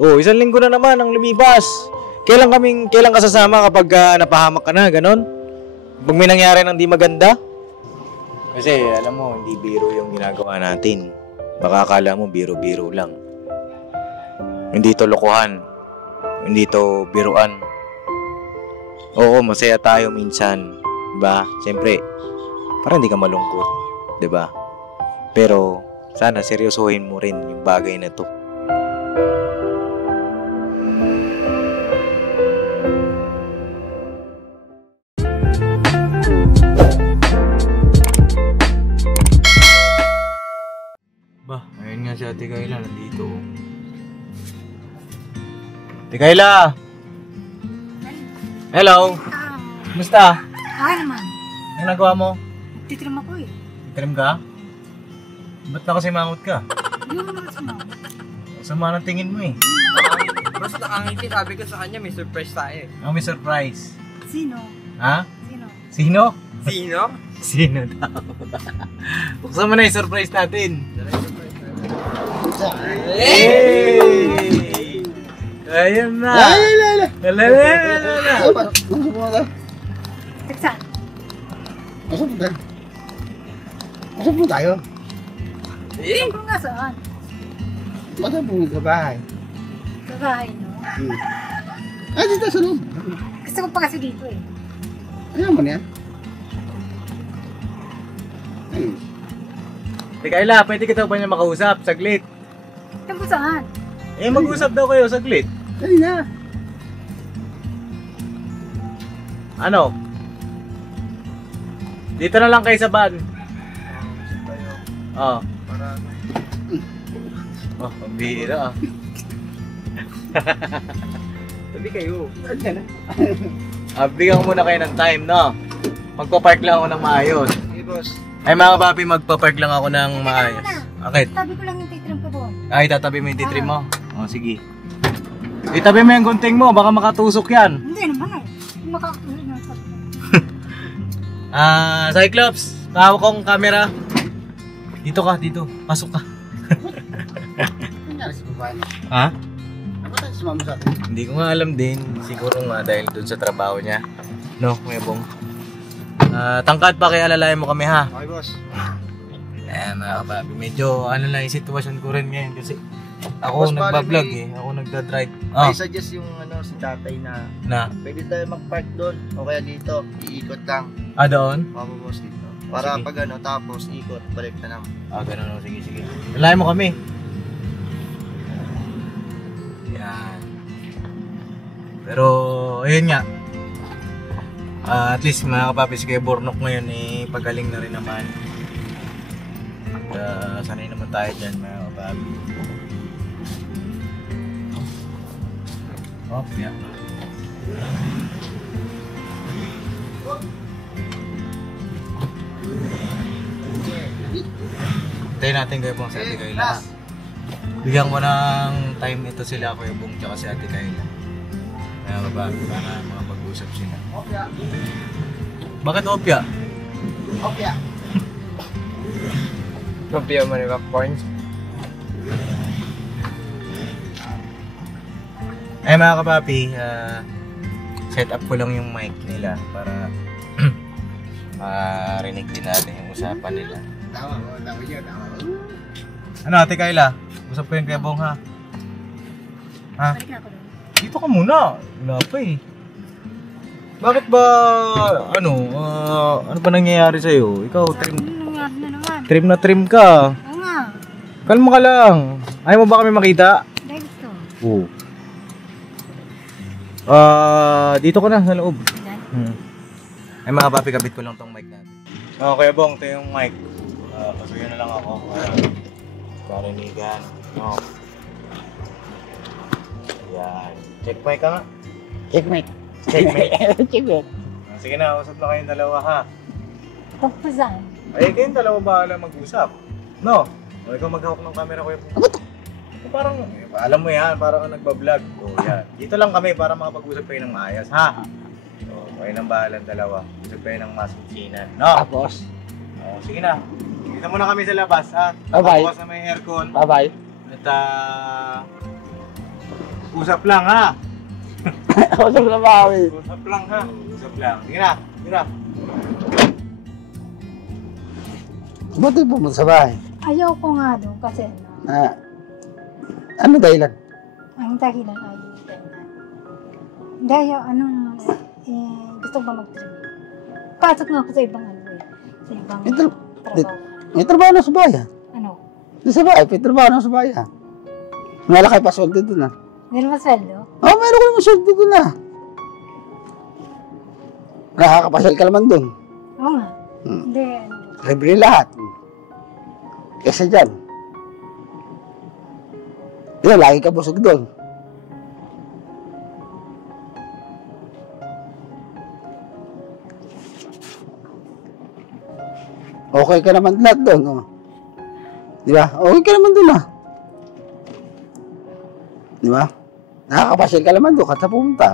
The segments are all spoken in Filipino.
Oh, isang linggo na naman ang lumipas. Kailan ka sasama kapag napahamak ka na, ganon? Pag may nangyari ng di maganda? Kasi alam mo, hindi biro yung ginagawa natin. Baka akala mo biro-biro lang. Hindi to lokohan. Hindi to biruan. Oo, masaya tayo minsan. Diba? Siyempre, para hindi ka malungkot. Diba? Pero, sana seryosohin mo rin yung bagay na to. Bah, ayun nga si Ate Kayla, nandito. Ate Kayla! Hello! Kumusta? Okay naman. Ano nagawa mo? Titrim ako eh. Trim ka? Ba't na kasi mangot ka? Hindi mo naman sumaw. Sama ng tingin mo eh. Basta nakangiti, sabi ko sa kanya may surprise tayo eh. Ang may surprise. Sino? Ha? Sino? Sino? Sino? Sino daw? Buksan mo na yung surprise natin. Hey! Ayun na! Lala! Saan? Masa po tayo? Eh? Kung nga saan? Masa po sa bahay? Sa bahay, no? Ah, dito sa loob. Gusto ko pa kasi dito eh. Ayaw mo na yan? Ayun. Teka Kayla, pwede kita ba niya makausap? Saglit. Kung saan? Eh, mag-usap daw kayo, saglit. Dali na. Ano? Dito na lang kayo sa van. Oo. Oh, pambihira ah. Sabi kayo. Bigyan ko muna kayo ng time, no? Magpa-park lang ako ng maayos. Hey boss. Ay mga papi, magpa-park lang ako ng maayos. Bakit? Tabi ko lang yung titrim ko doon. Ay, tatabi mo yung titrim mo? O, sige. Itabi mo yung gunting mo, baka makatusok yan. Hindi naman eh. Makakakulit na sa Cyclops, pahawak kong camera. Dito ka, dito. Pasok ka. Nangyari sa babae niya. Ha? Ano tayo sumama sa atin? Hindi ko nga alam din. Siguro nga dahil dun sa trabaho niya. No, Kuya Bong. Tangkad pa kaya alalayan mo kami ha. Okay boss. Mga kapabi, medyo ano lang yung sitwasyon ko rin ngayon kasi ako Boss, nagbablog may- Ako nagdadrive. I suggest yung si tatay Na? pwede tayo mag-park doon o kaya dito, iikot lang. Doon? Papa boss dito. Para Sige. pag tapos ikot, balik na naman. Ganun. Sige, sige. Alalayan mo kami. Yan. Pero, ayun nga. At least mga kapapi, si Kuya Bornok ngayon pagaling na rin naman. Sanay naman tayo dyan mga kapapi. Oh, yeah. Tayo natin Kuya Bong sa Ate Kayla. Bigyan ko ng time ito sila Kuya Bong tsaka si Ate Kayla. Mga kapapi, para makapag-usap sila. Opya. Bakit opya? Opya. Kopya mo rin points. Ay mga kapapi, set up ko lang yung mic nila para marinig din natin yung usapan nila. Tama mo, tama yun, tama mo. Ano Ate Kayla? Usap ko yung Kuya Bong ha? Ha? balik na ako doon. Dito ka muna. Wala pa eh. Bakit ba, ano ba nangyayari sa'yo? Ikaw, Ano nangyari na naman? trim ka. Oo nga. Kalma ka lang. Ayaw mo ba kami makita? Dahil gusto. Oo. Dito ka na sa loob. Dahil? Ay mga papi, kabit ko lang tong mic natin. Kuya Bong, ito yung mic. Pasuyo na lang ako para parinigan. Yan. Check mic ka nga. Check mic. Check mic. Check mic. Sige na, usap na kayong dalawa ha. Tapos saan? Ay, kayong dalawa bahala mag-usap. No? O ikaw maghawak ng camera, Kuya Bong. Parang, alam mo yan, parang nagbablog. O yan. Dito lang kami para makapag-usap kayo ng maayos, ha? So, kayo nang bahalang dalawa. Usap kayo ng masinsinan. No? Tapos. Sige na. Kita muna kami sa labas, ha? Bye-bye. Tapos na may aircon. Bye-bye. At, Usap lang ha. Usap na bawi. Usap lang ha. Usap lang. Sige na. Sige na. Ba't di pumunta sa bahay? Ayaw ko nga doon kasi Ano dahilan? ang dahilan ay dahil gusto ko mag-training. Pasok nga ako sa ibang sa ibang trabaho. May trabaho na sa bahay. Ano? Di sa bahay, may trabaho na sa bahay. Malaki pa sweldo doon Meron ba sweldo? Meron ko naman sweldo doon Nakakapasyal ka naman doon. Oo nga. Hindi, Libre lahat. Kesa dyan. Lagi ka busog doon. Okay ka naman lahat doon. Di ba? Okay ka naman doon Di ba? Nakakapasyal ka naman doon kada pumunta.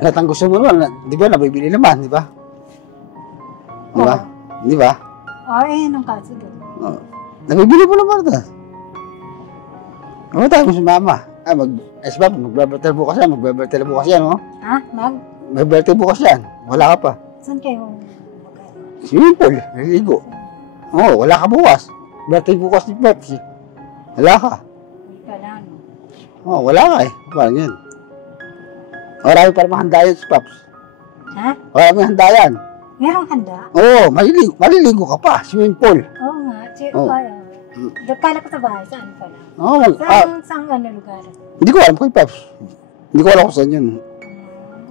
Lahat ang gusto mo naman, di ba? Nabibili naman, di ba? Di ba? Di ba? nung kaso doon. Nabibili mo naman ito. Ano tayo mo si mama? Mag-birthday bukas yan. Mag-birthday bukas yan, Ha? Mag-birthday bukas yan. Wala ka pa. Saan kayo Swimming pool. Naliligo. Wala ka bukas. Birthday bukas ni Pepsi. Wala ka. Hindi pala, no? Wala ka eh. Parang yan. Marami pa naman handa yan si Paps. Ha? Marami handa yan. Merong handa? Maliligo ka pa. Swimming pool. Oo nga. Kala ko sa bahay. Saan pala? Saan lugar? Hindi ko alam kay Paps. Hindi ko alam kung saan yun.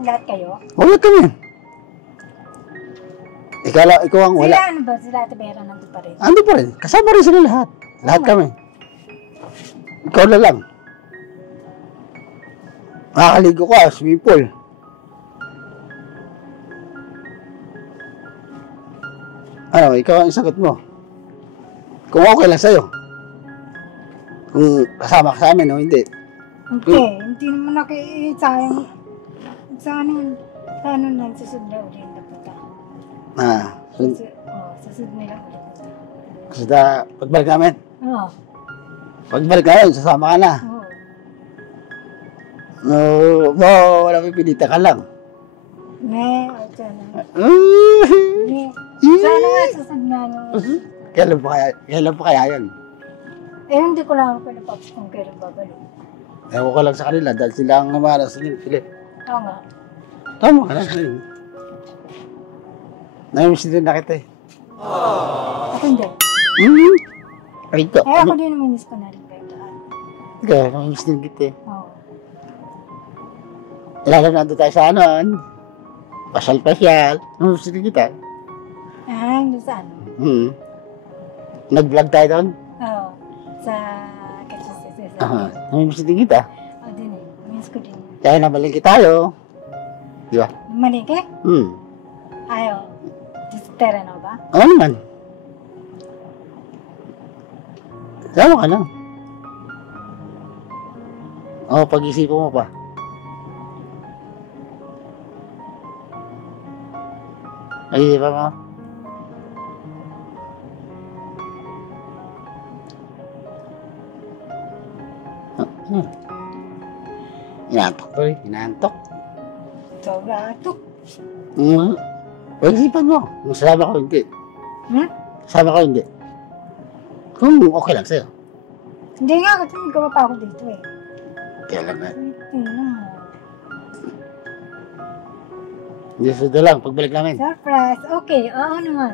Lahat kayo? Wala kami. Ikaw ang wala. Sila ano ba? Sila Ate Vera nandun pa rin? Ando pa rin. Kasama rin sila lahat. Lahat kami. Ikaw na lang. Makakaligo ka, swimming pool. Ikaw ang sagot mo. Kung okay lang sa'yo. Kung kasama ka sa amin o hindi. Okay, hindi naman sayang. Sa ano lang susunod na ulit na punta. Susunod nila ulit punta. Kasi pagbalik namin. Oo. Pagbalik namin, sasama ka na. Oo. Wala pipilita ka lang. Sana nga susunod nga nung... Kailan pa kaya yun? Hindi ko lang ako Pops kung kailan babalik. Ewan ko lang sa kanila dahil sila ang namaras sa Philip. Oo nga. Tama ka lang. Namimiss din na kita eh. Ako hindi. Ito. Ako din namimiss ko na rin kayo lahat. Okay, namimiss din kita eh. Oo. Lalo na doon tayo sa pasyal. Namimiss din kita. Doon sa ano? Nag-vlog tayo doon? Oo. Sa Katsisisi. Namimiss din kita. Oo din eh. Namimiss ko din. Kaya nabalingki tayo. Di ba? Malingki? Ayaw. Tera na ba? Oo naman. Sama ka lang. Pag-isipan mo pa. Ay, pa mo. Inaantok to rin. Inaantok. Sobra atok. Pag-isipan mo. Kung sasama ko hindi. Sasama ko hindi. Kung okay lang sa'yo. Hindi nga kasi may gawa pa ako dito eh. Kaya lang nga. Tingnan mo. Hindi sudo lang. Pagbalik namin. Surprise. Okay. Oo naman.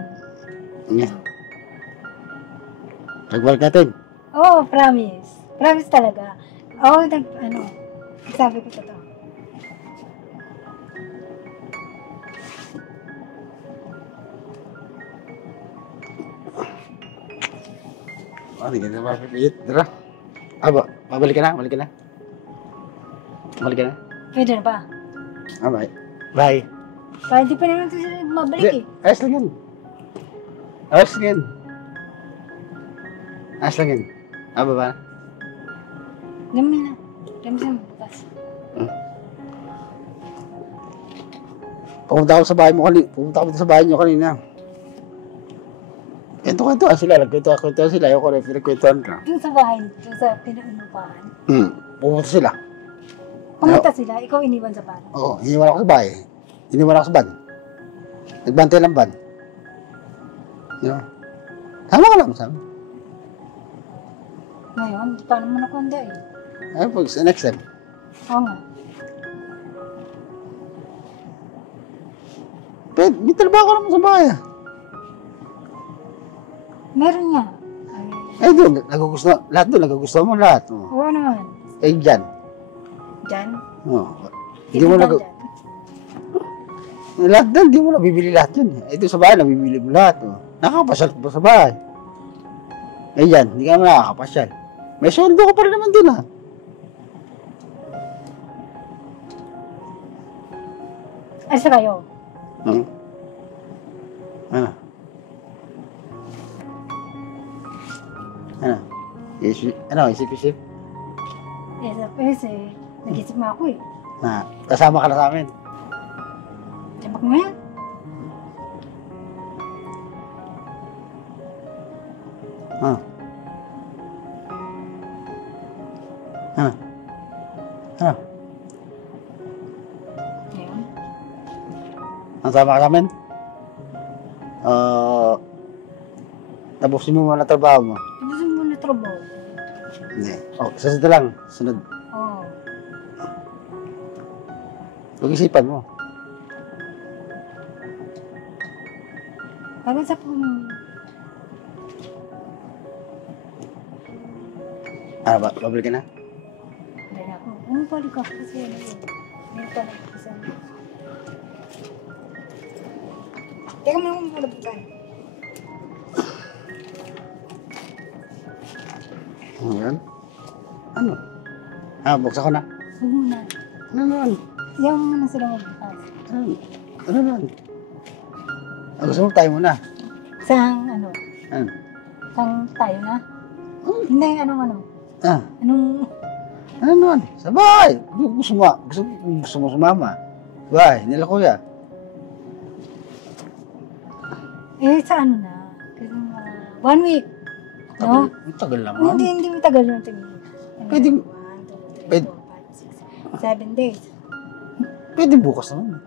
Pagbalik natin. Oo, promise. Promise talaga. Oo, sabi ko totoo. Hindi ka na mapipilit. Tara. Pabalik ka na. Balik ka na. Balik ka na. Pwede na ba? Bye. Bye. Hindi pa naman ito mabalik eh. Ayos lang yan. Ayos lang yan. Ayos lang yan. Baba. Dami na. Dami sa bukas. Pumunta ako sa bahay mo kanina. Pumunta ako sa bahay niyo kanina. Kwento-kwentuhan sila, nagkwento-kwentuhan sila. Ayoko na pinagkwentuhan ka. Doon sa bahay, doon sa pinaunupahan. Pumunta sila. Pumunta sila, ikaw iniwan sa bahay. Oo, iniwan ako sa bahay. Iniwan ako sa van. Nagbantay lang van. Yun. Tama ka lang sa amin. Ngayon, paano mo nakonda eh? Ay, pag sa next time. Oo nga. Pero, may trabaho ka naman sa bahay. Meron nga. Eh, doon, nagugusto, lahat doon, nagugusto mo lahat. Oo naman. Eh, dyan. Diyan? Hindi mo lahat doon, hindi mo nabibili lahat yun. Ito sa bahay, nabibili mo lahat. Nakakapasyal ka pa sa bahay. Eh, dyan, hindi ka naman nakakapasyal. May sweldo ka pa rin naman doon, ha? Ay, sa kayo. Ano? Ano? Isip-isip? Eh, sa PS eh, nag-isip nga ako eh. Kasama ka na sa amin. Sabak mo yan. Ano? Ano? Ano? Ngayon. Kasama ka sa amin? Tapusin mo muna trabaho mo. Tapusin mo na trabaho. Hindi. Sasunod na lang. Sunod. Oo. Pag-isipan mo. Bagay sa pong... Ano ba? Babalik ka na? Hindi na ako. Bumabalik ako kasi ano yun. May tanong ko sa... Teka mo naman muna bukan. Yan. Ano? Buksan ko na. Huwag muna. Ano naman? Iyaw mo muna sila magbukas. Ano naman? Gusto mo tayo muna. Sang ano? Ano? Sang tayo na? Hindi, anong? Anong... Ano naman? Sa bahay. Gusto mo sumama. Bahay, nila kuya. Eh, sa ano na? Kasi 1 week. No? Tagal naman. Hindi matagal yung tingin. Pwede. 1, 2, 3, 4, 5, 6, 7 days. Pwede bukas naman.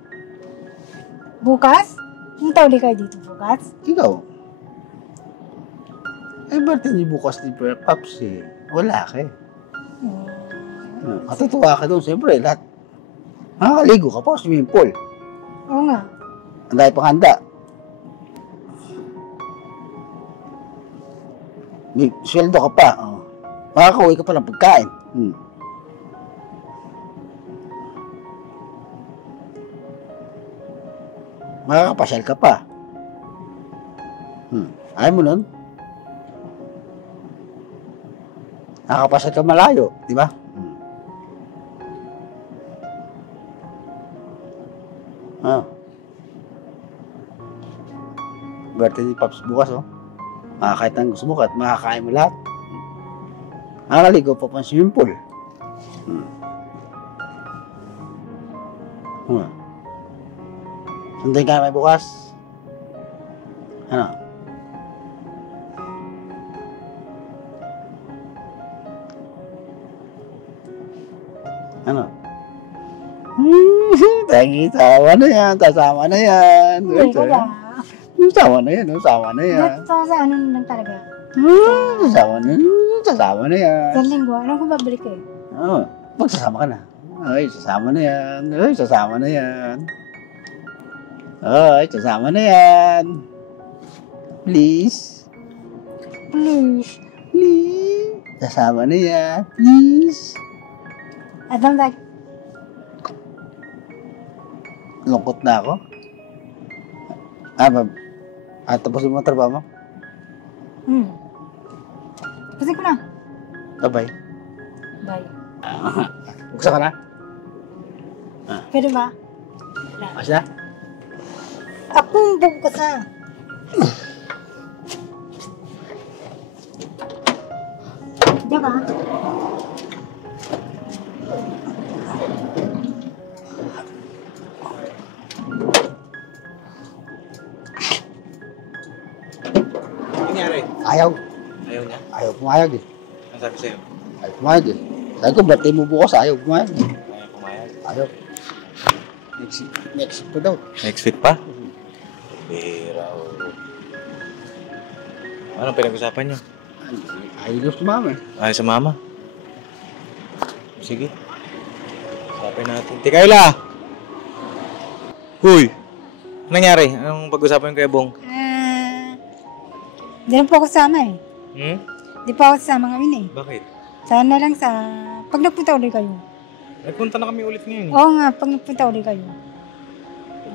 Bukas? Yung tauli kayo dito bukas? Ikaw. Eh, birthday niyo bukas ni Pearl Pops eh. Wala ka eh. Matutuwa ka doon. Siyempre, lahat. Makakaligo ka pa sa swimming pool. Oo nga. Ang dahil pang handa. May sweldo ka pa. Makakauwi ka pa ng pagkain. Makakapasyal ka pa. Ayaw mo nun? Nakakapasyal ka malayo, di ba? Birthday ni Pops bukas, kahit ang gusto mo, kahit makakain mo lahat. Nakakaligo pa pang swimming pool. Sundayin ka namin bukas. Ano? Ano? Tawa na yan, tasama na yan. Hindi ko ba? Sama na yan, sama na yan. Sa ano lang talaga? Sasama na yan. Sa linggo, anong kung babalik eh? Magsasama ka na. Ay, sasama na yan. Ay, sasama na yan. Ay, sasama na yan. Please. Please. Please. Sasama na yan. Please. I don't like... Lungkot na ako. Tapusin mo ang trabaho mo? Tapusin ko na. Bye-bye. Bye. Buksan ka na? Pwede ba? Kasi na? Akong bukas na. Diyan ka? pumayag eh. Ano sabi sa'yo? Ayaw pumayag eh. Sabi ko, birthday mo bukas, ayaw pumayag eh. Ayaw pumayag. Ayaw. Next week pa daw. Next week pa? Bira, oh. Anong pinag-usapan niyo? Ayaw daw sumama eh. Ayaw sa mama? Sige. Usapin natin. Tikayla! Huy! Anong nangyari? Anong pag-usapan ko kay Bong? Di na po ako sama eh. Hmm? Di pa ako sama ngayon eh. Bakit? Sana lang sa... Pag nagpunta ulit kayo. Nagpunta na kami ulit ngayon. Oo nga, pag nagpunta ulit kayo.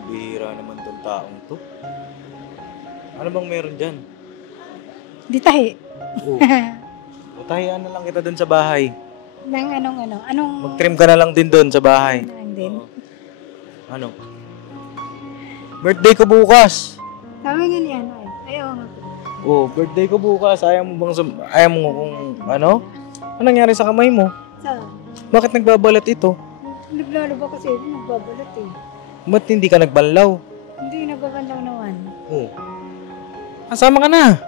Bira naman tong taong to. Ano bang meron dyan? Di tahi. Oo. Utahian na lang kita dun sa bahay. Nang anong... Mag-trim ka na lang din dun sa bahay. Nang din. Oo. Ano? Birthday ko bukas. Sabi nga ni ano eh. Ayaw nga. Oh, birthday ko bukas. Ayaw mo kung ano? Ano nangyari sa kamay mo? Sa... Bakit nagbabalat ito? Naglalaba kasi ako, nagbabalat eh. Ba't hindi ka nagbanlaw? Hindi, nagbabandaw naman. Oh. Kasama ka na.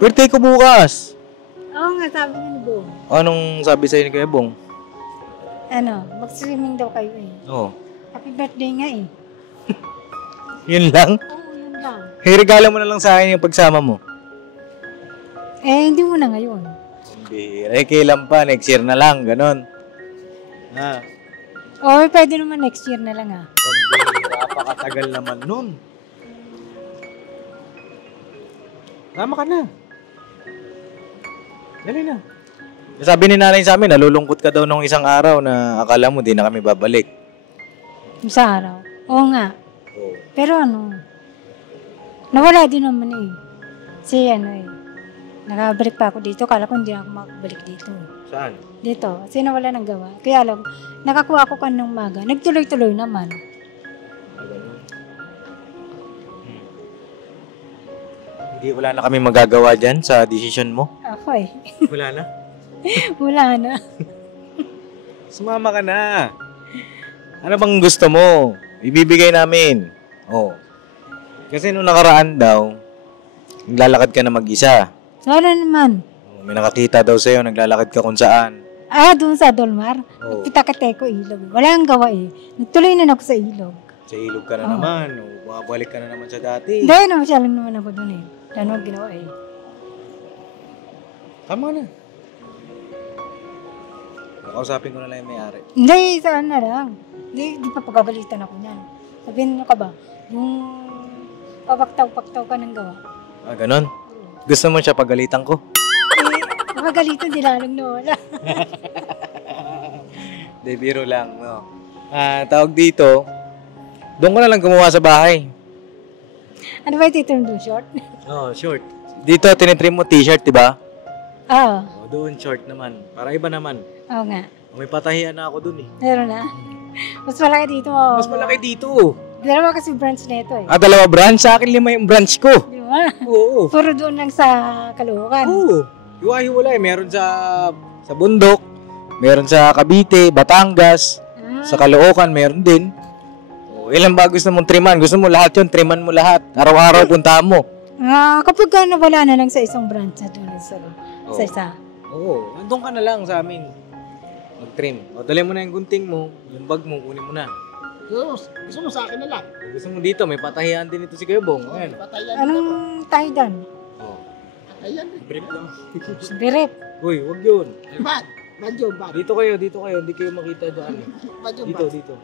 Birthday ko bukas. Oo nga, sabi nga ni Bo. Anong sabi sa'yo ni Kuya Bong? Mag-swimming daw kayo eh. Oh. Happy birthday nga eh. Yun lang? Oo, yun lang. Hey, regalo mo na lang sa akin yung pagsama mo. Eh, hindi mo na ngayon. Bira. Eh, kailan pa? Next year na lang. Ganon. Ha? Oo, pwede naman next year na lang ah. Pambira. Napakatagal naman nun. Tama ka na. Dali na. Sabi ni nanay sa amin, nalulungkot ka daw nung isang araw na akala mo di na kami babalik. Sa araw. Oo nga. Oh. Pero nawala din naman eh. Kasi nakabalik pa ako dito. Kala ko hindi ako makabalik dito. Saan? Dito. Kasi nawala ng gawa. Kaya lang, nakakuha ko kanong maga. Nagtuloy-tuloy naman. Hindi, wala na kami magagawa dyan sa decision mo? Ako eh. Wala na? Wala na. Sumama ka na. Ano bang gusto mo? Ibibigay namin. Oh. Kasi nung nakaraan daw, naglalakad ka na mag-isa. Sana naman. Oh, may nakakita daw sa'yo, naglalakad ka kung saan. Doon sa Dolmar. Oh. Nagpitakateko ilog. Wala ang gawa eh. Nagtuloy na ako sa ilog. Sa ilog ka na naman. O, makabalik ka na naman sa dati. Dahil naman naman ako doon eh. Ano ang ginawa eh. Tama na. Nakausapin ko na lang yung may-ari. Hindi, saan na lang. Hindi pa pagagalitan ako niyan. Sabihin mo ka ba, yung papaktaw-paktaw ka ng gawa. Ganon? Gusto mo siya pagalitan ko? Makagalitan, di lalong nawala. De, biro lang, no? Tawag dito, doon ko na lang gumawa sa bahay. Ano ba yung titurn doon, short? Short. Dito, tinitrim mo t-shirt, diba? Oo. Doon, short naman. Para iba naman. Oo nga. May patahian na ako doon eh. Meron na. Mas malaki dito. Mas malaki dito. Dalawa kasi branch na ito eh. Dalawa branch? Sa akin 5 yung branch ko. Di ba? Oo. Puro doon lang sa Caloocan. Oo. Hiwa-hiwalay. Meron sa bundok. Meron sa Cavite, Batangas. Sa Caloocan, meron din. Ilan ba gusto mong triman? Gusto mo lahat yun? Triman mo lahat. Araw-araw puntahan mo. Kapag ka nawala na lang sa isang branch na doon sa isa. Oo. Andun ka na lang sa amin. Mag-trim. Dali mo na yung gunting mo. Yung bag mo, kunin mo na. Gusto mo sa akin na lang. Gusto mo dito, may patahian din ito si Kuya Bong. Ayan. Patayan. Anong tahidan? Patayan. Brief lang. Biret. Uy, wag yun. Bad. Bad yun, bad. Dito kayo. Hindi kayo makita dyan. Bad yun, Dito.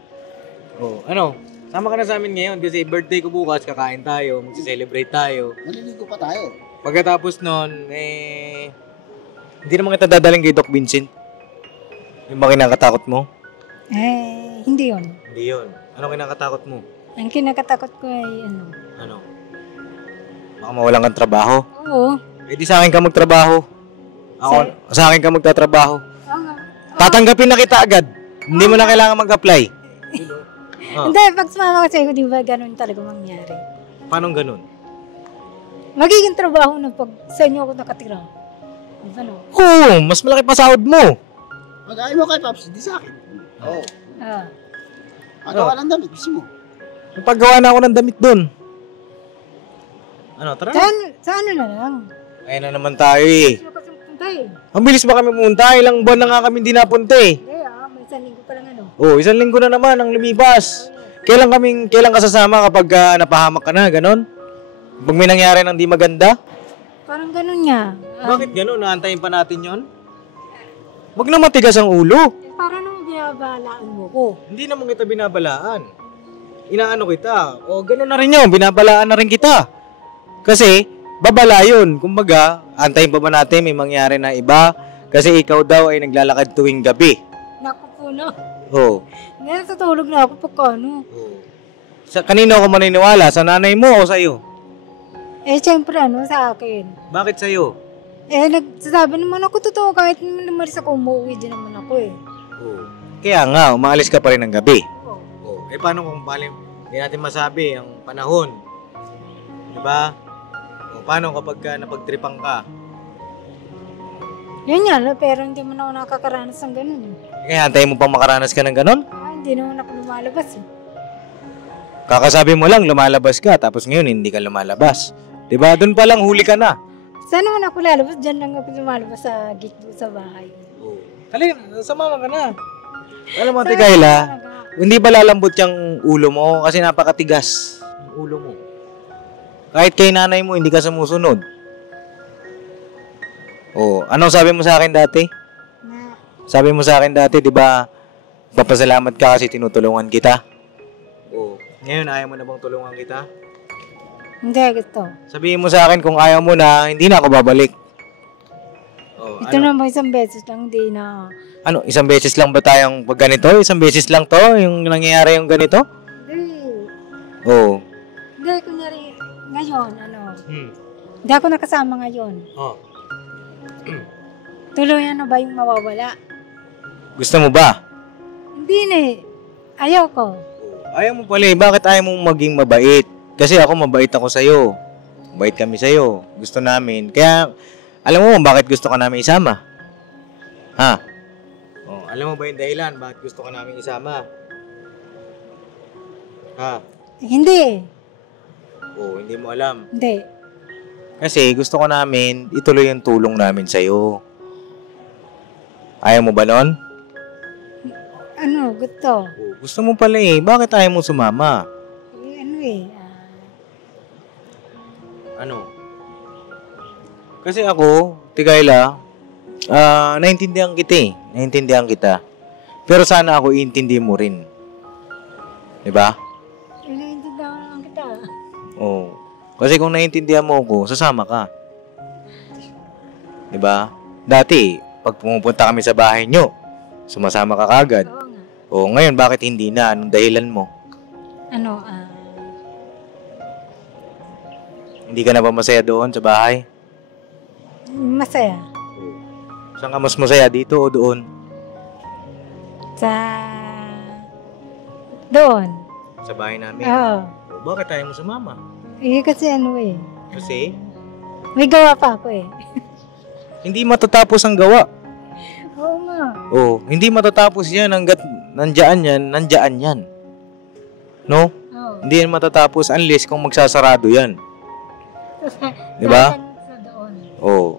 Ano? Sama ka na sa amin ngayon kasi birthday ko bukas, kakain tayo, mag-celebrate tayo. Maliligo pa tayo. Pagkatapos nun, hindi naman kita dadaling kay Doc Vincent. Yung ba kinakatakot mo? Hindi yun. Hindi yun. Ano kinakatakot mo? Ang kinakatakot ko ay Ano? Baka mawalan kang trabaho? Oo. Di sa akin ka magtrabaho. Sa akin ka magtatrabaho. Oo nga. Tatanggapin na kita agad. Hindi mo na kailangan mag-apply. Hindi, pag sumama ka sa'yo, di ba ganun talaga mangyari? Paano ganun? Magiging trabaho na pag sa inyo ako nakatira. Ano? Oo, mas malaki pa sahod mo. Mag-ayaw mo kay Paps, di sa akin. Oo. Pagawa lang damit, gusto mo. Paggawa na ako ng damit doon. Ano, tara. Sa ano na lang? Ayun na naman tayo eh. Sino kasi punta eh? Ang bilis ba kami pumunta? Ilang buwan na nga kami hindi napunta eh. Hindi may isang linggo pa lang ano. Oh, 1 linggo na naman ang lumipas. Kailan ka sasama kapag napahamak ka na, ganon? Pag may nangyari ng di maganda? Parang ganun nga. Bakit ganon? Naantayin pa natin yon? Wag na matigas ang ulo. Parang naman binabalaan mo ko. Hindi naman kita binabalaan. Inaano kita. O ganon na rin yun. Binabalaan na rin kita. Kasi, babala yun. Kumbaga, antayin pa ba natin may mangyari na iba? Kasi ikaw daw ay naglalakad tuwing gabi. Naku po no. Oh. Ngayon tutulog na ako pagka ano. Sa kanino ako maniniwala? Sa nanay mo o sa'yo? Siyempre ano sa akin. Bakit sa'yo? Nagsasabi naman ako totoo kahit naman lumaris ako, umuwi din naman ako eh. Oh. Kaya nga, umaalis ka pa rin ng gabi. Oo. Oh. Paano kung hindi natin masabi ang panahon? Diba? O, paano kapag napagtripang ka? Yun nga, pero hindi mo na ako nakakaranas ng ganun eh. Kaya antayin mo pang makaranas ka ng ganon? Hindi naman ako lumalabas eh. Kakasabi mo lang, lumalabas ka, tapos ngayon hindi ka lumalabas. Diba? Doon pa lang huli ka na. Saan naman ako lalabas? Diyan lang ako lumalabas sa gate doon sa bahay. Halika, sumama ka na. Alam mo, Kayla, hindi ba lalambot yung ulo mo kasi napakatigas ang ulo mo. Kahit kay nanay mo, hindi ka sumusunod. Oh, anong sabi mo sa akin dati? Sabi mo sa akin dati, di ba, papasalamat ka kasi tinutulungan kita. Oh, ngayon ayaw mo na bang tulungan kita? Hindi, gusto. Sabihin mo sa akin kung ayaw mo na, hindi na ako babalik. Oh, Ito naman isang beses lang, hindi na. Ano, isang beses lang ba tayong pag ganito? Isang beses lang to, yung nangyayari yung ganito? Hindi. Oo. Hindi, kunyari, ngayon, hindi ako nakasama ngayon. Oh. Tuloy ano ba yung mawawala? Gusto mo ba? Hindi na eh. Ayaw ko. Ayaw mo pala eh. Bakit ayaw mo maging mabait? Kasi ako mabait ako sa'yo. Mabait kami sa'yo. Gusto namin. Kaya, alam mo bakit gusto ka namin isama? Ha? Oh, alam mo ba yung dahilan bakit gusto ka namin isama? Ha? Hindi. Oh, hindi mo alam. Hindi. Kasi gusto ko namin ituloy yung tulong namin sa'yo. Ayaw mo ba nun? Ano, gusto. Oh, gusto mo pala eh. Bakit ayaw mo sumama? Ano eh. Ano? Kasi ako, Tigayla, naintindihan kita eh. Naintindihan kita. Pero sana ako iintindi mo rin. Diba? Naiintindihan lang kita. Oo. Kasi kung naiintindihan mo ako, sasama ka. Diba? Dati, pag pumupunta kami sa bahay nyo, sumasama ka kagad. Oo nga. O ngayon, bakit hindi na? Anong dahilan mo? Ano, Hindi ka na ba masaya doon sa bahay? masaya. Saan ka mas masaya? Dito o doon? Sa... Doon. Sa bahay namin? Oo. O, bakit tayo mo sumama? Kasi ano eh. Kasi May gawa pa ako eh. hindi matatapos ang gawa. Oo nga. Oh, hindi matatapos yan hanggat nandiyan yan. No? Oo. Hindi yan matatapos unless kung magsasarado yan. Di ba? Sa doon. Oh.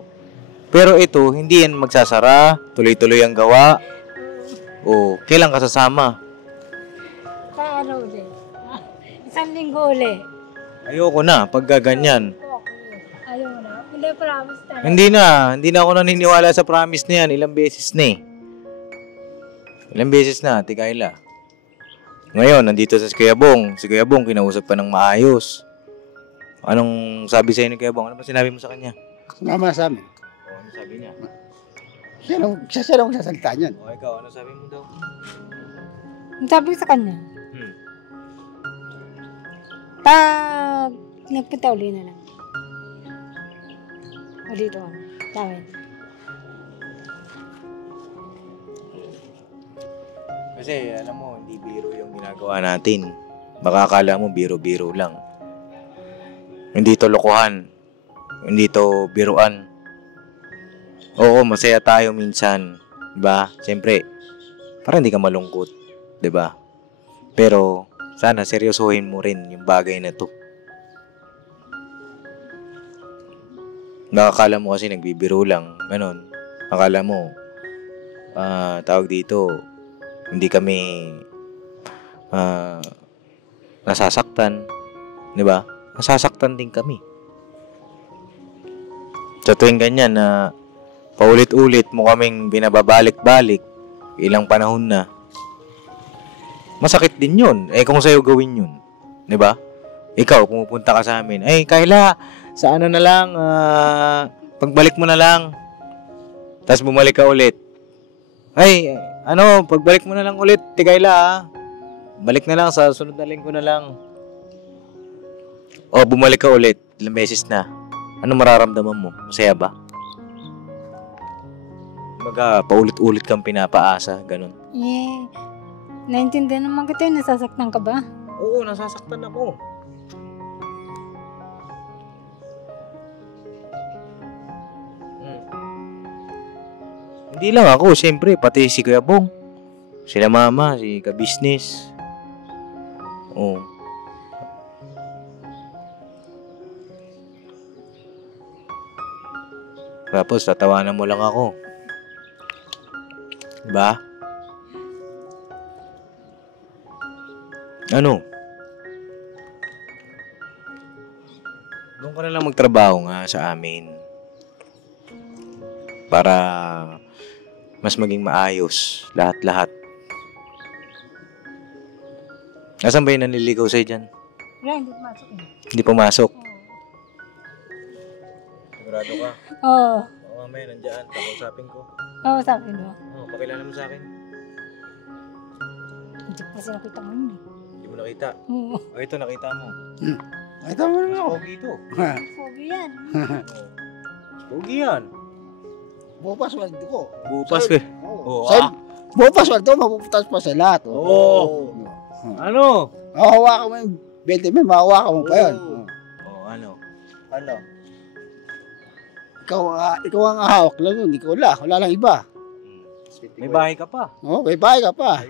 Pero ito, hindi yan magsasara, tuloy-tuloy ang gawa. Oh, kailan ka sasama? Sa ano ulit? Isang linggo ulit. Ayoko na, pag gaganyan. Ayaw mo na. Hindi, promise talaga. Hindi na ako naniniwala sa promise na yan. Ilang beses na eh. Ilang beses na, Tigayla. Ngayon, nandito sa Kuya Bong. Si Kuya Bong, kinausap pa ng maayos. Anong sabi sa'yo ni Kuya Bong? Ano ba sinabi mo sa kanya? Sumama sa amin. O, ano sabi niya? Siya lang magsasalita niyan. O, ikaw, ano sabi mo daw? Ang sabi ko sa kanya, pag nagpunta uli na lang. Uli doon. Tawin. Kasi, alam mo, hindi biro yung ginagawa natin. Baka akala mo, biro-biro lang. Hindi to lokohan. Hindi to biruan. Oo, masaya tayo minsan. Diba? Siyempre, para hindi ka malungkot. Diba? Pero, sana seryosohin mo rin yung bagay na to. Nakakala mo kasi nagbibiro lang. Ganon. Akala mo, tawag dito, hindi kami nasasaktan. Di ba? Nasasaktan din kami. Sa tuwing ganyan na paulit-ulit mo kaming binababalik-balik, ilang panahon na, masakit din yun. Kung sa'yo gawin yun. Di ba? Ikaw, pumupunta ka sa amin. Kayla, sa ano na lang, pagbalik mo na lang. Tapos bumalik ka ulit. Pagbalik mo na lang ulit, Kayla, balik na lang sa sunod na linggo na lang. O, bumalik ka ulit, ilang beses na. Ano mararamdaman mo? Masaya ba? Paulit-ulit kang pinapaasa, ganun. Naintindihan naman kita, nasasaktan ka ba? Oo, nasasaktan ako. Hindi lang ako, siyempre, pati si Kuya Bong. Sila mama, si ka-business. Oo. Tapos, tatawanan mo lang ako. Diba? Ano? Doon ka na lang magtrabaho nga sa amin. Para mas maging maayos lahat-lahat. Nasaan ba yung nanliligaw sa'yo dyan? Wala, hindi pumasok eh. Hindi pumasok? Sigurado ka? Oo. Oo, mamaya nandiyan. Pakausapin ko. Oo, sabi mo. Oo, pakilala mo sa akin. Hindi ko kasi nakita mo yun eh. Hindi mo nakita. Oo. Ito, nakita mo. Ito mo naman ako. Pogi ito. Pogi yan. Pogi yan. Buo paswaldo ko. Bupas ko eh. Oo. Buo paswaldo, mapuputas pa sa lahat. Oo. Ano? Hawakan mo yung 20 mil, mahawakan mo pa yun. Ano? Ikaw ang hawak lang yun, ikaw lang, wala lang iba. May bahay ka pa. Oo, may bahay ka pa.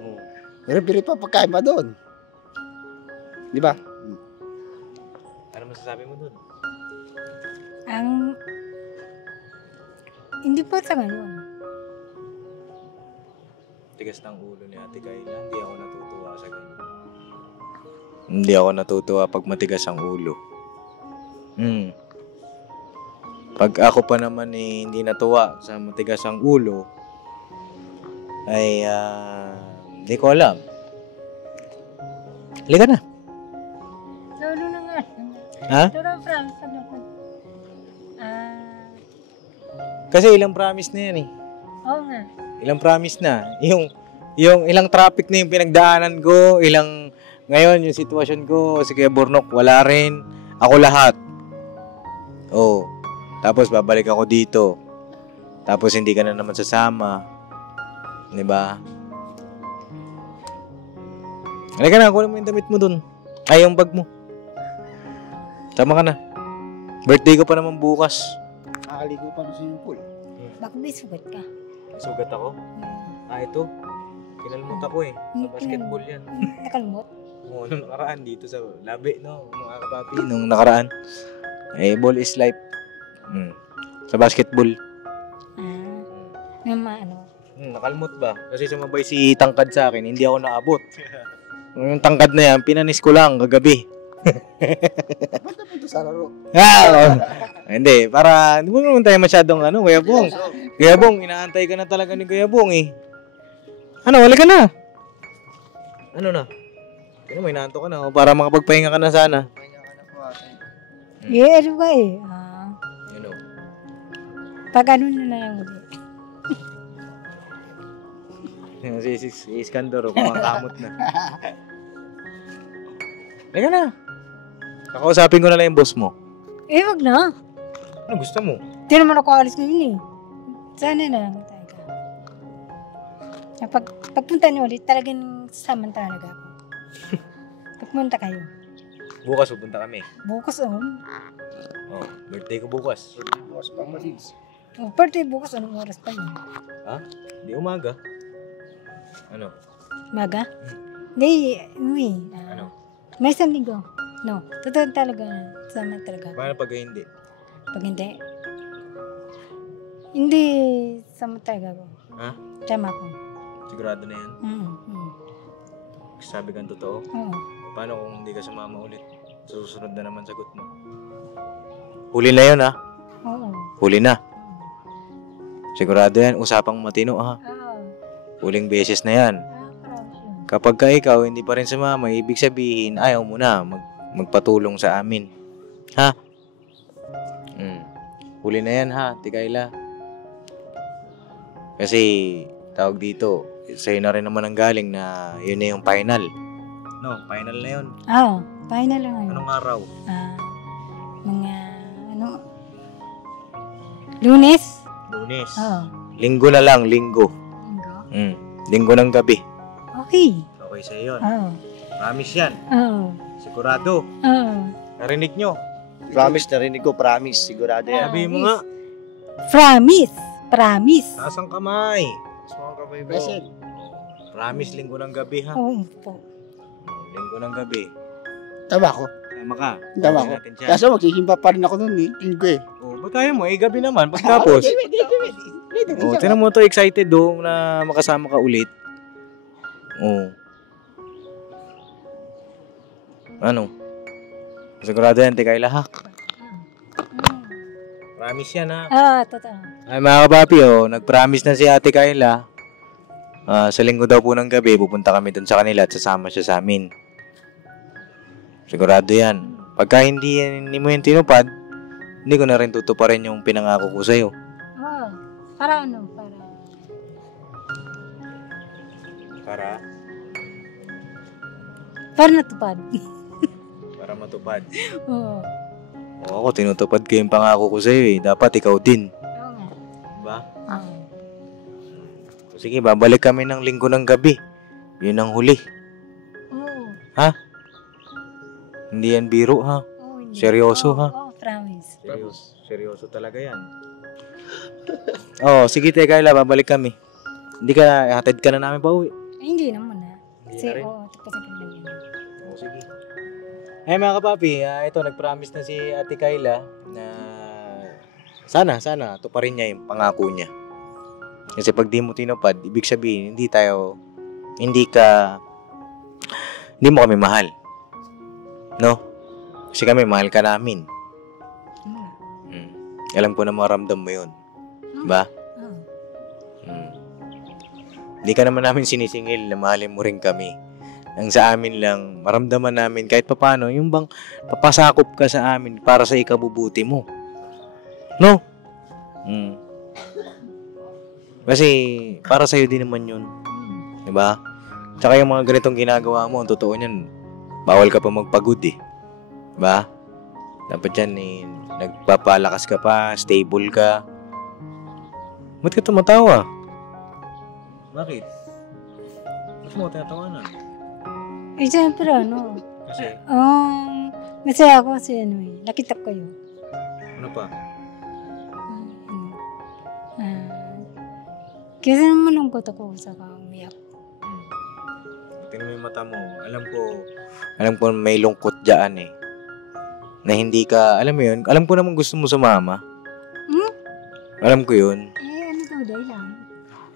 Oo. Pero pirit pa pagkain pa doon. Di ba? Ano masasabi mo dun? Hindi pa sa ngayon. Tigas ng ulo ni Ate Kayla. Hindi ako natutuwa sa ganyan. Hindi ako natutuwa pag matigas ang ulo. Pag ako pa naman hindi natuwa sa matigas ang ulo, ay hindi ko alam. Halika na. Lolo na nga. Ha? Lolo, promise ka na. Kasi ilang promise na yan eh. Oo nga. Ilang promise na. Yung ilang traffic na yung pinagdaanan ko, ngayon yung sitwasyon ko, si Kuya Bornok, wala rin. Ako lahat. Oh. Tapos babalik ako dito. Tapos hindi ka na naman sasama. 'Di ba? Halika na, kunin mo yung damit mo dun. Ay, yung bag mo. Tama ka na. Birthday ko pa naman bukas. Nakaligo pa na sa yung pool. Baka may sugat ka. Sugat ako? Ito. Kinalmot ako eh. Sa basketball yan. Nakalmot? Oo, nung nakaraan dito sa labi, no? Mga kapapi, nung nakaraan. Ball is life. Sa basketball. Nakalmot ba? Kasi sumabay si Tangkad sa akin, hindi ako naabot. Yung Tangkad na yan, pinanis ko lang kagabi. Ba't naman ito sa laro? Hindi, para hindi mo naman tayo masyadong Kuya Bong. Kuya Bong, inaantay ka na talaga ni Kuya Bong eh. Wala ka na. Ano na? Ano, may inaanto ka na para makapagpahinga ka na sana. Ano ba eh? Ano? Pag ano na lang ulit. Si Iskandar, kumakamot na. Halika na. Kakausapin ko na lang yung boss mo. Wag na. Ano gusto mo? Hindi naman ako alis ngayon eh. Sana na lang tayo ka. Pagpunta niyo ulit, talagang saman talaga ako. Pagpunta kayo. Bukas pupunta kami. Bukas Birthday ko bukas. Bukas pa malis. Birthday bukas, anong oras pa yun? Hindi umaga. Ano? Maga? Hindi, Ano? May isang linggo. No, totoo talaga. Sama talaga. Paano pag hindi? Pag hindi samatay ko. Ha? Tama ko. Sigurado na yan? Sabi kang totoo? Oo. Paano kung hindi ka sumama ulit? Susunod na naman sagot mo. Huli na yun, ha? Oo. Huli na. Sigurado yan. Usapang matino, ha? Oo. Huling beses na yan. Promise yun. Kapag ka ikaw hindi pa rin sumama, ibig sabihin, ayaw mo na magpatulong sa amin. Ha? Huli na yan, ha, Tikayla. Kasi, tawag dito, sa'yo na rin naman ang galing na yun na yung final. No, final na yun. Oo. Final lang yun. Anong araw? Mga, Lunes? Lunes. Oo. Linggo na lang, linggo. Linggo? Linggo ng gabi. Okay. Okay sa'yo yun. Oo. Promise yan. Oo. Sigurado. Oo. Narinig nyo. Promise, narinig ko, promise. Sigurado yan. Sabihin mo nga. Promise. Promise. Taas ang kamay. Taas mo ang kamay mo. Present. Promise, linggo ng gabi, ha? Oo po. Linggo ng gabi. Tama ko. Tama ka. Tama Gawin ko. natin siya. Kaso magsisimba pa rin ako nun eh. Linggo eh. Ba't tayo mo? Gabi naman. Pagkatapos. Tinan mo to, excited na makasama ka ulit. Ano? Sigurado yan, Tikayla, ha? Promise yan, ha? Totoo. Ay, mga kapapi, nag-promise na si Ate Kayla. Sa linggo daw po ng gabi, pupunta kami dun sa kanila at sasama siya sa amin. Sigurado yan. Pagka hindi mo yung tinupad, hindi ko na rin tutuparin yung pinangako ko sa'yo. Para ano? Para natupad. Para matupad. Oo. Ako, tinutupad ko yung pangako ko sa'yo eh. Dapat ikaw din. Oo nga. Diba? Oo. Sige, babalik kami ng linggo ng gabi. Yun ang huli. Oo. Ha? Hindi yan biro, ha? Oo, hindi. Seryoso, ha? Oo, promise. Seryoso talaga yan. Sige, Kayla, babalik kami. Hindi ka, hatid ka na namin pa uwi. Hindi naman ha. Hindi Kasi, na rin? tapasin ko lang yun. Sige. Ay mga kapapi, ito, nag-promise na si Ate Kayla na sana, tuparin niya yung pangako niya. Kasi pag di mo tinupad, ibig sabihin, hindi mo kami mahal. No? Kasi kami, mahal ka namin. Alam ko na maramdam mo yun. Diba? Hindi ka naman namin sinisingil na mahalin mo rin kami. Ang sa amin lang, maramdaman namin kahit papano, yung bang papasakop ka sa amin para sa ikabubuti mo. No? Kasi para sa'yo din naman yun. Diba? Tsaka yung mga ganitong ginagawa mo, ang totoo niyan, bawal ka pa magpagod eh. Diba? Dapat yan nagpapalakas ka pa, stable ka. Ba't ka tumatawa? Bakit? Ba't mo tinatawanan? Siyempre ano. Kasi? Masaya ako kasi nakita ko yun. Ano pa? Kasi malungkot ako sa umiyak. Tingnan mo yung mata mo. Alam ko may lungkot dyan eh. Na hindi ka, alam mo yun, alam ko naman gusto mo sumama. Alam ko yun. Ano daw dahilan?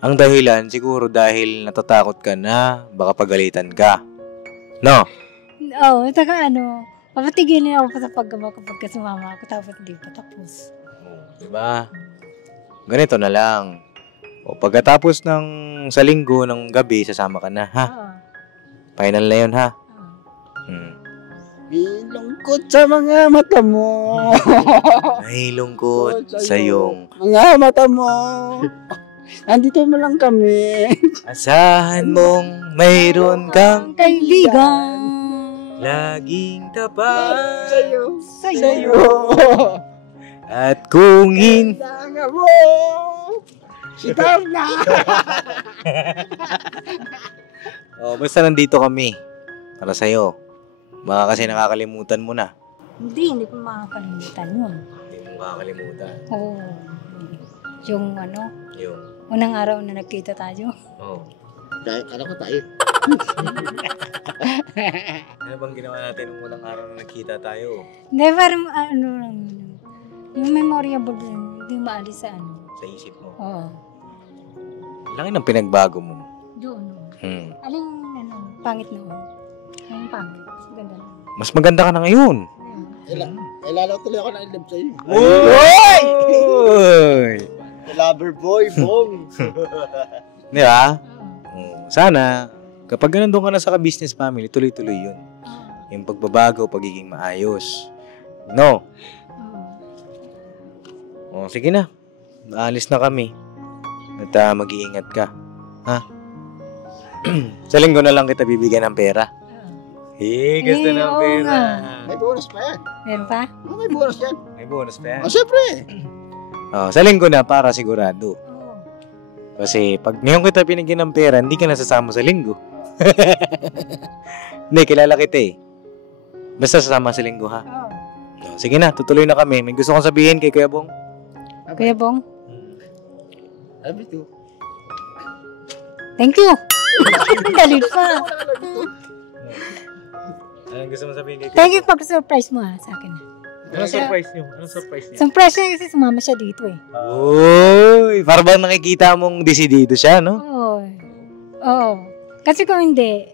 Ang dahilan, siguro dahil natatakot ka na baka pagalitan ka. No? Oo, saka papatigilin ako sa paggawa kapag sumama ako tapos hindi pa tapos. Diba? Ganito na lang. Pagkatapos ng sa linggo ng gabi, sasama ka na, ha? Final na yun, ha? May lungkot sa mga mata mo. May lungkot sa iyong mga mata mo. Nandito mo lang kami. asahan mong mayroon kang kaibigan. laging tapat Sa'yo. at kung hindi Kailangan mo. Si Carla. basta nandito kami para sa'yo. Baka kasi nakakalimutan mo na. Hindi ko makakalimutan yun. Hindi mo makakalimutan. Oo. Yung Yung, unang araw na nagkita tayo. Dahil kala ko tayo. Ano bang ginawa natin nung unang araw na nagkita tayo? Hindi, parang Yung memorable din, hindi maalis sa ano. Sa isip mo. Oo. Laki ng pinagbago mo. Doon. Aling ano, pangit noon. Yung pangit. Ganda na. Mas maganda ka na ngayon. Lalo tuloy ako ng love sa'yo. Uy! Lover boy, bong. Di ba? Oo. Sana, kapag nandun ka na sa business family, tuloy-tuloy yun. Oo. Yung pagbabago, pagiging maayos. No? Oo. O, sige na. Aalis na kami. At mag-iingat ka. Ha? Sa linggo na lang kita bibigyan ng pera. Gusto Eh, ng oo pera. nga. May bonus pa yan. Meron pa? May bonus yan. May bonus pa yan. Siyempre. Sa linggo na para sigurado. Oo. Kasi pag ngayon kita pinigyan ng pera, hindi ka nasasama sa linggo. Hindi, kilala kita eh. Basta sasama sa linggo ha. Oo. Sige na, tutuloy na kami. May gusto kong sabihin kay Kuya Bong. Kuya Bong, Sabi to. thank you. Dali pa. Anong gusto mo sabihin kay Kuya? Thank you pag-surprise mo ha, sa akin. Anong surprise niyo? Anong surprise niya? Surprise niya kasi sumama siya dito eh. Uy! Para bang nakikita mong desidido siya, no? Oo. Oo. Kasi kung hindi,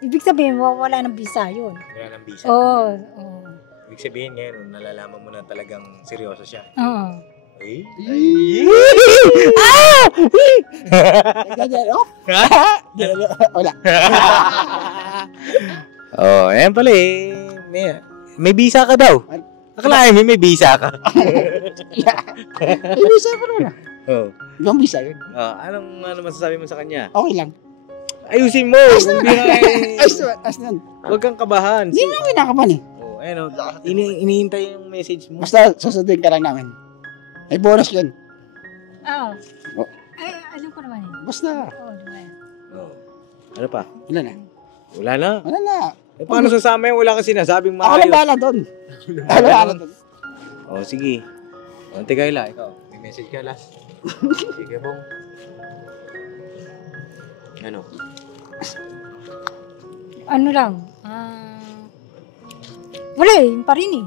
ibig sabihin, wala ng visa yun. Wala ng visa. Oo. Oo. Ibig sabihin ngayon, nalalaman mo na talagang seryoso siya. Oo. Ay! Ganyan, oh. Wala. Oh, ayan pala eh. May visa ka daw. Akalain mo may visa ka. May visa pa rin. Oh. Ibang visa yun. Ano masasabi mo sa kanya? Okay lang. Ayusin mo! Hindi na Ayos na. Huwag kang kabahan. Hindi mo kinakaban eh. Oh, ayun oh. Iniintay yung message mo. Basta susundin ka lang namin. May bonus yun. Oo. Oh. Ay, alam ko naman eh. Basta. Oo, diba? Oh. Ano pa? Wala na. Wala na. Wala na. Eh, paano sasama yung wala ka sinasabing Ako lang maayos? bahala doon. Ako lang bahala doon. Oh, sige. O, Kayla, ikaw. May message ka last. Sige, Bong. Ano? Ano lang, wala eh, yun pa rin eh.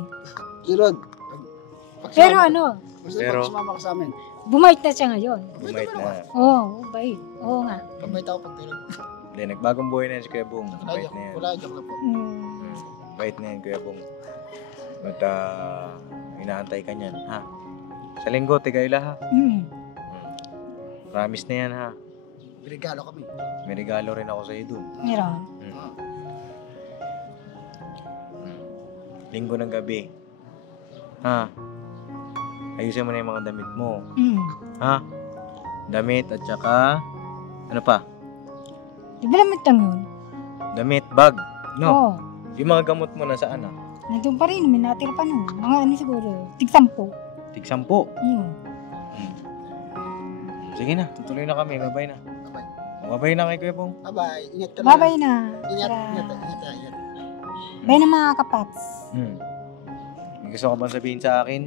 Sunod. Pero ano, Basta Pero- pag sumama ka sa amin. bumait na siya ngayon. Bumait na. Oo, bait. Oo nga. Pabait ako pag tulog. Hindi, nagbagong buhay na yan si Kuya Bong. Wala Bait joke. na yan. Wala joke lang po. Bait na yan, Kuya Bong. At inaantay ka niyan, ha? Sa linggo, Kayla, ha? Promise na yan, ha? Regalo kami. May regalo rin ako sa'yo dun. Meron. Linggo ng gabi. Ha? Ayusin mo na yung mga damit mo. Ha? Damit at saka... Ano pa? Di ba lamit lang yun? Damit, bag. No? Oo. Yung mga gamot mo nasaan na? Nandun pa rin, may natira pa nun. Mga ano siguro, tig-10. Tig-10. Sige na, tutuloy na kami. Bye-bye na. Bye-bye. Bye-bye na kay Kuya Bong. Bye-bye. Ingat ka lang. Bye-bye na. Ingat. Para- Ingat. Bye na mga kapats. May gusto ka bang sabihin sa akin?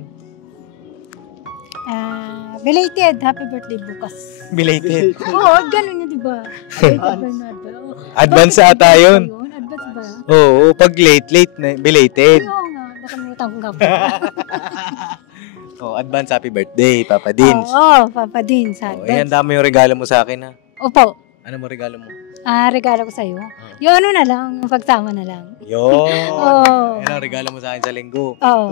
Belated, happy birthday bukas. Belated. Oo, ganun yun, di ba? Belated Bernard ba? Oo. Advance ata yun. Advance ba? Oo, pag late na, belated. Oo nga, nakalimutan ko nga po. Oh, advance happy birthday, Papa Dins. Oo, Papa Dins, Oh, advance. dami yung regalo mo sa akin, ha? Opo, Ano mo regalo mo? regalo ko sa'yo. Yung ano na lang, yung pagsama na lang. Yun! Oo. Yan ang regalo mo sa akin sa linggo. Oo.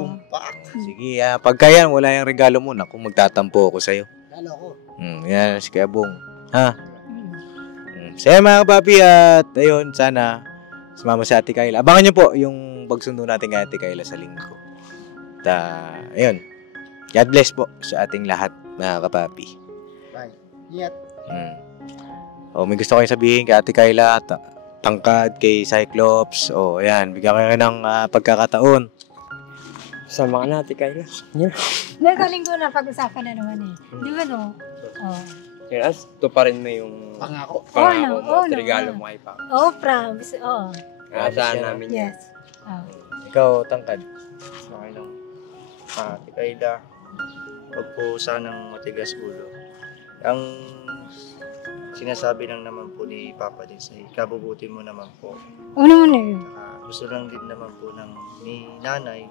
Sige, pagka yan, wala yung regalo mo, naku, magtatampo ako sa'yo. Lalo ko. Yan, si Kuya Bong. Ha? Saya mga kapapi, at ayun, sana sumama si Ate Kayla. Abangan nyo po yung pagsundo natin kay Ate Kayla sa linggo. At ayun, God bless po sa ating lahat, mga kapapi. Bye. Ingat. May gusto kayong sabihin kay Ate Kayla, tangkad, kay Cyclops. Ayan, bigyan kayo ng pagkakataon. Sa mga natin kayo. Nagaling ko na pag-usapan na naman eh. Di ba no? Oo. Kaya ito pa rin mo yung Pangako. pangako Oo, mo at no, regalo oo. mo kay Papa. Oo, promise. Oo. Asahan namin yan. Yes. Oo. Ikaw, tangkad. Okay lang. Ate Kayla, huwag po sanang matigas ulo. Ang sinasabi lang naman po ni Papa din sa ikabubuti mo naman po. Ano mo na yun? Gusto lang din naman po ni nanay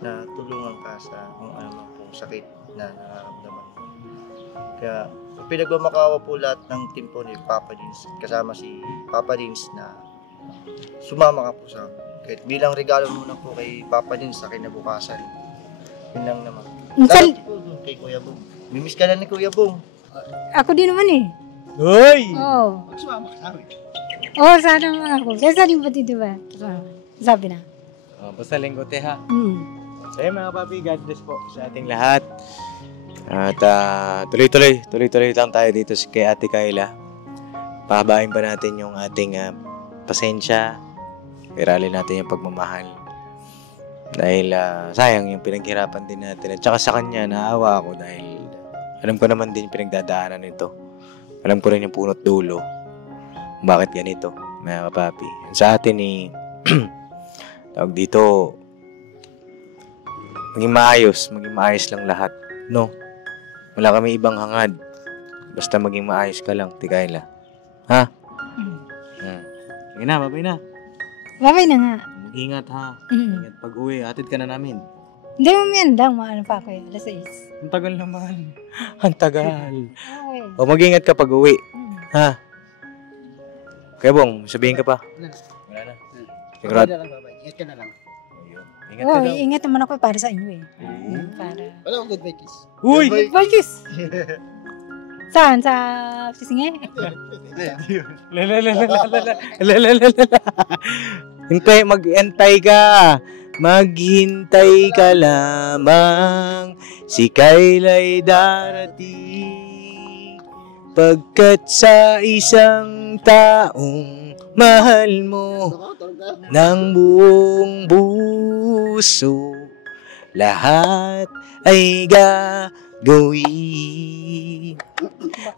na tulungan ka sa kung ano man pong sakit na nararamdaman mo. Kaya pinagmamakawa po lahat ng team po ni Papa Dins, kasama si Papa Dins na sumama ka po sa amin. Kahit bilang regalo muna po kay Papa Dins sa kinabukasan. Yun lang naman. Minsan, Salamat po dun kay Kuya Bong. Mimiss ka na ni Kuya Bong. ako din naman eh. Hoy! Oo. Magsumama ka sa amin. Oo, sana naman ako. Kaya din ba dito ba? Sabi na. Oh, basta linggo te ha. So yun mga papi, God bless po sa ating lahat. At tuloy-tuloy lang tayo dito kay Ate Kayla. Pahabain pa natin yung ating pasensya. Irali natin yung pagmamahal. Dahil sayang yung pinaghirapan din natin. At saka sa kanya, naawa ako dahil alam ko naman din yung pinagdadaanan nito. Alam ko rin yung punot dulo. Bakit ganito, mga kapapi. Sa atin tawag dito, maging maayos lang lahat, no? Wala kami ibang hangad. Basta maging maayos ka lang, Tikayla. Ha? Sige na, babay na. Babay na nga. Mag-ingat ha. Mm. Ingat pag-uwi, atid ka na namin. Hindi mo yan lang, maano pa ako alas 6. Ang tagal naman. Ang tagal. Okay. O, mag-ingat ka pag-uwi. Ha? Kaya Bong, sabihin ka pa. Wala na. Sigurado. Babay na lang, babay. Ingat ka na lang. Ingat ka Oo, daw. ingat naman ako para sa inyo eh. Para. Wala akong goodbye kiss. Uy! Volkis! Saan? Sa Sisinge? Hintay, mag-antay ka. Maghintay ka lamang. Si Kayla'y darating. Pagkat sa isang taong mahal mo ng buong buso, lahat ay gagawin.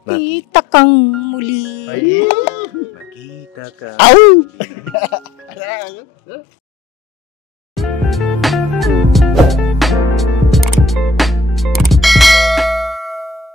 Kita kang muli. Makita ka. Ow!